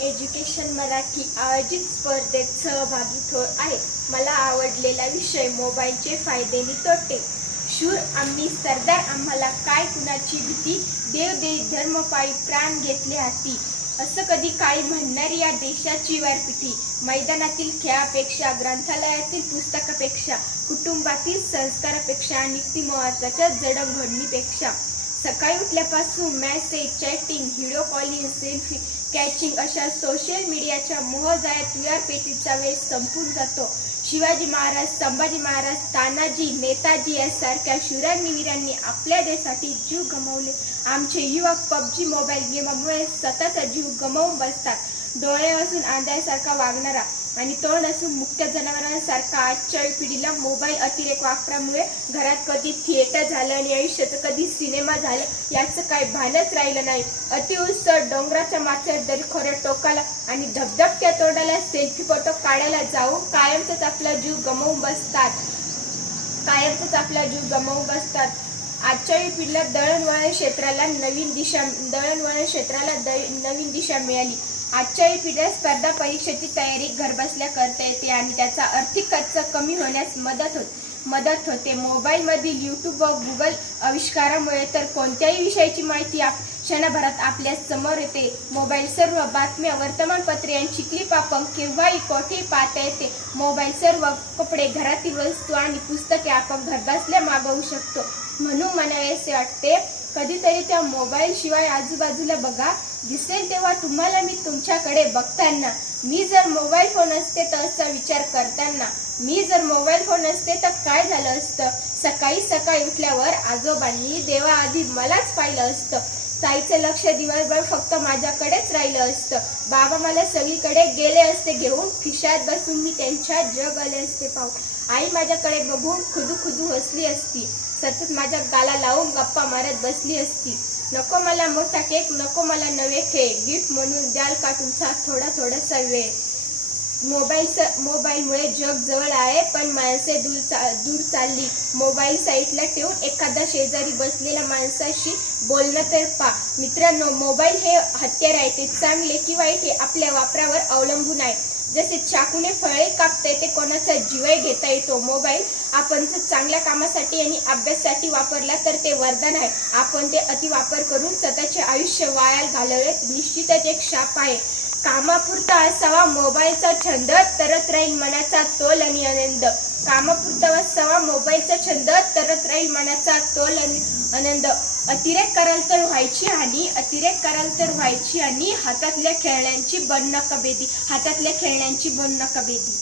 Education Marathi आयोजित स्पर्धेत सहभागी होत आहे। मला आवडलेला विषय मोबाईलचे फायदे आणि तोटे। शूर आम्ही सरदार, आम्हाला काय कुणाची भीती, देव देश धर्म पायी प्राण घेतले हाती, असं कधी काही म्हणणारी या देशाची वारपिटी। मैदानातील खेळापेक्षा, ग्रंथालयातील पुस्तकापेक्षा, कुटुंबातील संस्कारापेक्षा, नीतिमत्त्वाच्या जडणघडणीपेक्षा, सकाळी उठल्यापासून message, chatting, video calling, selfie catching अशा सोशल मीडियाच्या मोहजाळ्यात विहार पेटीचा वेळ संपून जातो। शिवाजी महाराज, संभाजी महाराज, तानाजी, नेताजी यासारख्या शूरांनी वीरांनी आपल्या देशासाठी जीव गमावले। आमचे युवक पबजी मोबाईल गेममुळे स्वतःचा जीव गमावून बसतात। डोळे असून आंधळ्यासारखा वागणारा आणि तोंड असून मुक्या जनावरांसारखा आजच्या पिढीला मोबाईल अतिरेक वापरामुळे घरात कधी थिएटर झालं आणि आयुष्याचं कधी सिनेमा झालं याचं काही भानच राहिलं नाही। अतिउत्सव डोंगराच्या माथ्यावर दरीखोऱ्या टोकाला आणि धबधबत्या तोंडाला सेल्फी फोटो काढायला जाऊन कायमच आपला जीव गमावून बसतात। आजच्या पिढीला दळणवळण क्षेत्राला नवीन दिशा मिळाली। आजच्या पिढीला स्पर्धा परीक्षेची तयारी घरबसल्या करता येते आणि त्याचा आर्थिक खर्च कमी होण्यास मदत होते। मोबाईल मधील यूट्यूब व गुगल आविष्कारामुळे तर कोणत्याही विषयाची माहिती क्षणभरात आपल्या समोर येते। मोबाईल सर्व बातम्या, वर्तमानपत्रे यांची क्लिप आपण केव्हाही कोठेही पाहता येते। मोबाईल सर्व कपडे, घरातील वस्तू आणि पुस्तके आपण घरबसल्या मागवू शकतो। म्हणून मला असे वाटते, कधीतरी त्या मोबाईल शिवाय आजूबाजूला बघा, दिसेल तेव्हा तुम्हाला मी तुमच्याकडे बघताना। मी जर मोबाईल फोन असते तर असा विचार करताना, मी जर मोबाईल फोन असते तर काय झालं असतं। सकाळी उठल्यावर आजोबांनी देवाआधी मलाच पाहिलं असतं। ताईचं लक्ष दिवसभर फक्त माझ्याकडेच राहिलं असतं। बाबा मला सगळीकडे गेले असते घेऊन, खिशात बसून मी त्यांच्या जग आले असते पाहून। आई माझ्याकडे बघून खुदू हसली असती, सतत माझ्या गाला लावून गप्पा मारत बसली असती। नको मला मोठा केक, नको मला नवे खेळ, गिफ्ट म्हणून द्याल का तुमचा थोडासा वेळ। मोबाईलमुळे जग जवळ आहे पण माणसे दूर चालली। मोबाईल साईडला ठेवून एखादा शेजारी बसलेल्या माणसाशी बोलणं तर पा। मित्रांनो, मोबाईल हे हत्यार आहे, ते चांगले की वाईट हे आपल्या वापरावर अवलंबून आहे। जसे चाकूने फळे कापता येते, कोणाचा जीवही घेता येतो। मोबाईल आपण जर चांगल्या कामासाठी आणि अभ्यासासाठी वापरला तर ते वरदान आहे। आपण ते अतिवापर करून स्वतःचे आयुष्य वाया घालवले निश्चितच एक शाप आहे। कामापुरता असावा मोबाईलचा छंद, तरच राहील मनाचा तोल आणि आनंद। कामापुरता असावा मोबाईलचा छंद, तरच राहील मनाचा तोल आणि आनंद। अतिरेक कराल तर व्हायची हानी, हातातल्या खेळण्यांची बन नका बेदी।